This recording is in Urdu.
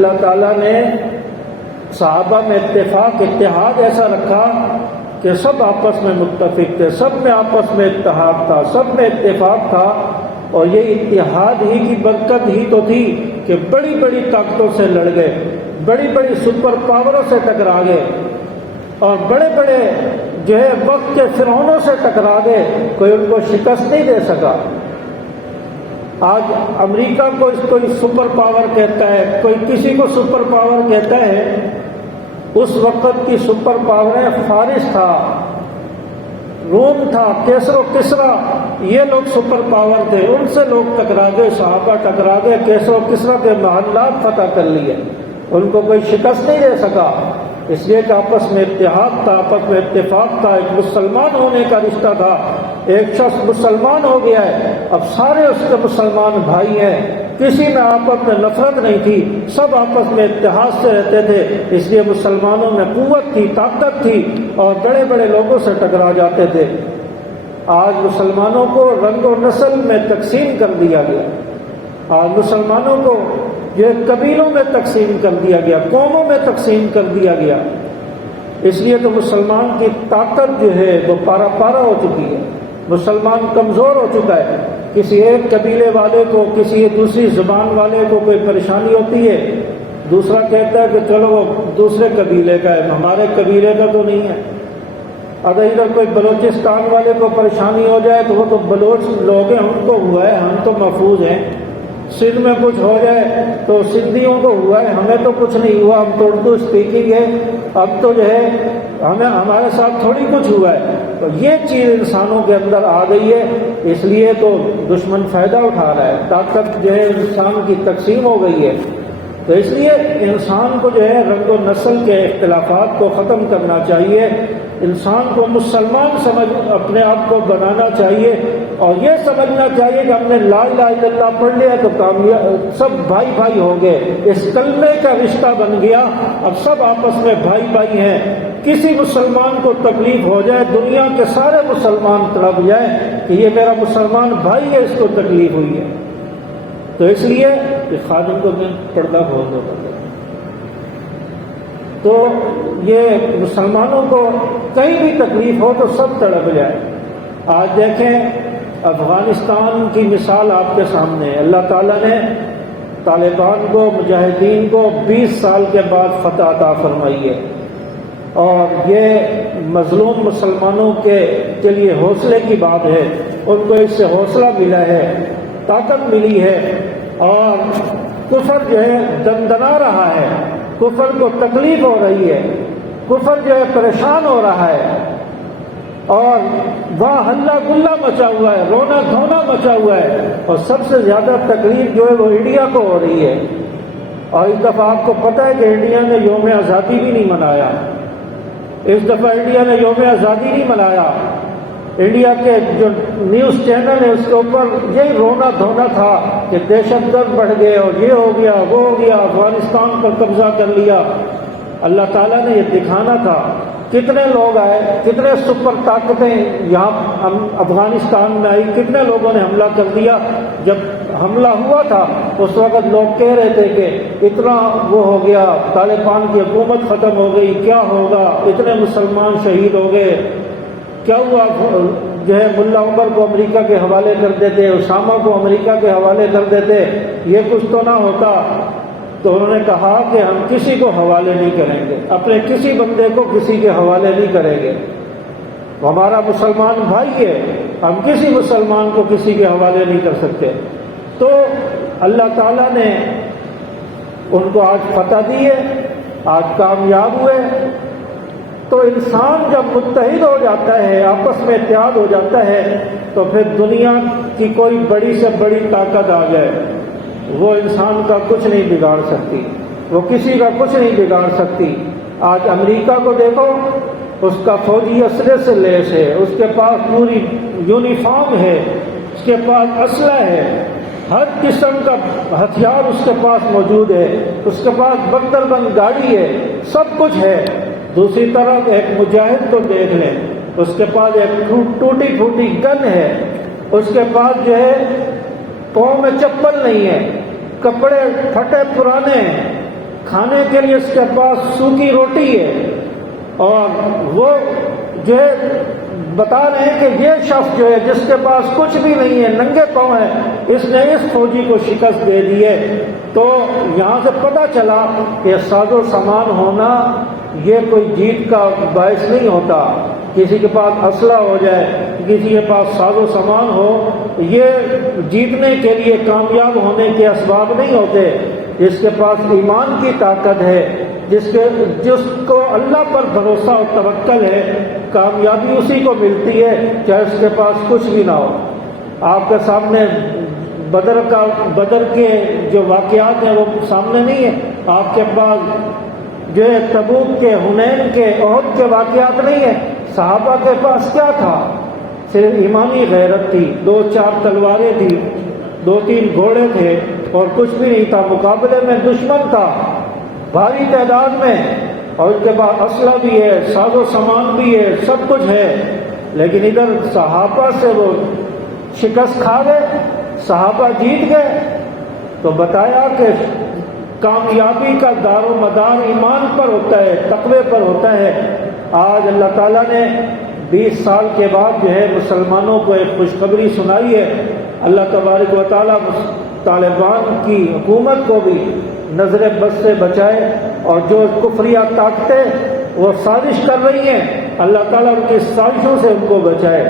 اللہ تعالیٰ نے صحابہ میں اتحاد ایسا رکھا کہ سب آپس میں متفق تھے، سب میں آپس میں اتحاد تھا، سب میں اتفاق تھا. اور یہ اتحاد ہی کی برکت ہی تو تھی کہ بڑی بڑی طاقتوں سے لڑ گئے، بڑی بڑی سپر پاوروں سے ٹکرا گئے، اور بڑے بڑے جو ہے وقت کے فرعونوں سے ٹکرا گئے، کوئی ان کو شکست نہیں دے سکا. آج امریکہ کو کوئی سپر پاور کہتا ہے، کوئی کسی کو سپر پاور کہتا ہے. اس وقت کی سپر پاوریں فارس تھا، روم تھا، کیسر و کسرا، یہ لوگ سپر پاور تھے. ان سے لوگ ٹکرا گئے، صحابہ ٹکرا گئے، کیسر و کسرا کے محلات فتح کر لیے، ان کو کوئی شکست نہیں دے سکا. اس لیے کہ آپس میں اتحاد تھا، آپس میں اتفاق تھا، ایک مسلمان ہونے کا رشتہ تھا. ایک شخص مسلمان ہو گیا ہے، اب سارے اس کے مسلمان بھائی ہیں، کسی میں آپس میں نفرت نہیں تھی، سب آپس میں اتحاد سے رہتے تھے. اس لیے مسلمانوں میں قوت تھی، طاقت تھی، اور بڑے بڑے لوگوں سے ٹکرا جاتے تھے. آج مسلمانوں کو رنگ و نسل میں تقسیم کر دیا گیا، آج مسلمانوں کو یہ قبیلوں میں تقسیم کر دیا گیا، قوموں میں تقسیم کر دیا گیا. اس لیے تو مسلمان کی طاقت جو ہے وہ پارا پارا ہو چکی ہے، مسلمان کمزور ہو چکا ہے. کسی ایک قبیلے والے کو، کسی دوسری زبان والے کو کوئی پریشانی ہوتی ہے، دوسرا کہتا ہے کہ چلو وہ دوسرے قبیلے کا ہے، ہمارے قبیلے کا تو نہیں ہے. اگر ادھر کوئی بلوچستان والے کو پریشانی ہو جائے تو وہ تو بلوچ لوگ ہیں، ان کو ہوا ہے، ہم تو محفوظ ہیں. سندھ میں کچھ ہو جائے تو سندھیوں کو ہوا ہے، ہمیں تو کچھ نہیں ہوا، ہم تو اردو اسپیکنگ ہے، اب تو جو ہے ہمارے ساتھ تھوڑی کچھ ہوا ہے. تو یہ چیز انسانوں کے اندر آ گئی ہے، اس لیے تو دشمن فائدہ اٹھا رہا ہے، طاقت جو ہے انسان کی تقسیم ہو گئی ہے. تو اس لیے انسان کو جو ہے رنگ و نسل کے اختلافات کو ختم کرنا چاہیے، انسان کو مسلمان اپنے آپ کو بنانا چاہیے، اور یہ سمجھنا چاہیے کہ ہم نے لا الہ الا اللہ پڑھ لیا تو سب بھائی بھائی ہو گئے، اس کلمے کا رشتہ بن گیا، اب سب آپس میں بھائی بھائی ہیں. کسی مسلمان کو تکلیف ہو جائے، دنیا کے سارے مسلمان تڑپ جائیں کہ یہ میرا مسلمان بھائی ہے، اس کو تکلیف ہوئی ہے. تو اس لیے کہ خادم کو پردہ کھول دو. تو یہ مسلمانوں کو کہیں بھی تکلیف ہو تو سب تڑپ جائے. آج دیکھیں افغانستان کی مثال آپ کے سامنے ہے. اللہ تعالیٰ نے طالبان کو، مجاہدین کو 20 سال کے بعد فتح عطا فرمائی ہے، اور یہ مظلوم مسلمانوں کے لیے حوصلے کی بات ہے. ان کو اس سے حوصلہ ملا ہے، طاقت ملی ہے، اور کفر جو ہے دندنا رہا ہے، کفر کو تکلیف ہو رہی ہے، کفر جو ہے پریشان ہو رہا ہے، اور وہاں ہلا گلا مچا ہوا ہے، رونا دھونا مچا ہوا ہے. اور سب سے زیادہ تکلیف جو ہے وہ انڈیا کو ہو رہی ہے. اور اس دفعہ آپ کو پتہ ہے کہ انڈیا نے یوم آزادی بھی نہیں منایا، اس دفعہ انڈیا نے یوم آزادی نہیں منایا. انڈیا کے جو نیوز چینل ہے اس کے اوپر یہی رونا دھونا تھا کہ دہشت گرد بڑھ گئے، اور یہ ہو گیا، وہ ہو گیا، افغانستان پر قبضہ کر لیا. اللہ تعالیٰ نے یہ دکھانا تھا. کتنے لوگ آئے، کتنے سپر طاقتیں یہاں افغانستان میں آئی، کتنے لوگوں نے حملہ کر دیا. جب حملہ ہوا تھا اس وقت لوگ کہہ رہے تھے کہ اتنا وہ ہو گیا، طالبان کی حکومت ختم ہو گئی، کیا ہوگا، اتنے مسلمان شہید ہو گئے، کیا ہوا. جو ہے ملا عمر کو امریکہ کے حوالے کر دیتے، اسامہ کو امریکہ کے حوالے کر دیتے، یہ کچھ تو نہ ہوتا. تو انہوں نے کہا کہ ہم کسی کو حوالے نہیں کریں گے، اپنے کسی بندے کو کسی کے حوالے نہیں کریں گے، ہمارا مسلمان بھائی ہے، ہم کسی مسلمان کو کسی کے حوالے نہیں کر سکتے. تو اللہ تعالیٰ نے ان کو آج فتح دی ہے، آج کامیاب ہوئے. تو انسان جب متحد ہو جاتا ہے، آپس میں اتحاد ہو جاتا ہے، تو پھر دنیا کی کوئی بڑی سے بڑی طاقت آ جائے وہ انسان کا کچھ نہیں بگاڑ سکتی، وہ کسی کا کچھ نہیں بگاڑ سکتی. آج امریکہ کو دیکھو، اس کا فوجی اسلحے سے لیس ہے، اس کے پاس پوری یونیفارم ہے، اس کے پاس اسلحہ ہے، ہر قسم کا ہتھیار اس کے پاس موجود ہے، اس کے پاس بختر بند گاڑی ہے، سب کچھ ہے. دوسری طرف ایک مجاہد کو دیکھ لیں، اس کے پاس ایک ٹوٹی پھوٹی گن ہے، اس کے پاس جو ہے پاؤں میں چپل نہیں ہے، کپڑے پھٹے پرانے ہیں، کھانے کے لیے اس کے پاس سوکھی روٹی ہے، اور وہ جو ہے بتا رہے ہیں کہ یہ شخص جو ہے جس کے پاس کچھ بھی نہیں ہے، ننگے پاؤں ہے، اس نے اس فوجی کو شکست دے دی ہے۔ تو یہاں سے پتہ چلا کہ ساز و سامان ہونا یہ کوئی جیت کا باعث نہیں ہوتا۔ کسی کے پاس اسلحہ ہو جائے، کسی کے پاس ساز و سامان ہو، یہ جیتنے کے لیے، کامیاب ہونے کے اسباب نہیں ہوتے۔ جس کے پاس ایمان کی طاقت ہے، جس کو اللہ پر بھروسہ اور توکل ہے، کامیابی اسی کو ملتی ہے، چاہے اس کے پاس کچھ بھی نہ ہو۔ آپ کے سامنے بدر کے جو واقعات ہیں وہ سامنے نہیں ہیں، آپ کے پاس جو ہے تبوک کے، حنین کے، احد کے واقعات نہیں ہیں۔ صحابہ کے پاس کیا تھا؟ صرف ایمانی غیرت تھی، 2-4 تلواریں تھی، 2-3 گھوڑے تھے، اور کچھ بھی نہیں تھا۔ مقابلے میں دشمن تھا بھاری تعداد میں، اور اس کے بعد اسلحہ بھی ہے، ساز و سامان بھی ہے، سب کچھ ہے، لیکن ادھر صحابہ سے وہ شکست کھا گئے، صحابہ جیت گئے۔ تو بتایا کہ کامیابی کا دار و مدار ایمان پر ہوتا ہے، تقوی پر ہوتا ہے۔ آج اللہ تعالیٰ نے 20 سال کے بعد جو ہے مسلمانوں کو ایک خوشخبری سنائی ہے۔ اللہ تبارک و تعالیٰ طالبان کی حکومت کو بھی نظر بد سے بچائے، اور جو کفریہ طاقتیں وہ سازش کر رہی ہیں، اللہ تعالیٰ ان کی سازشوں سے ان کو بچائے۔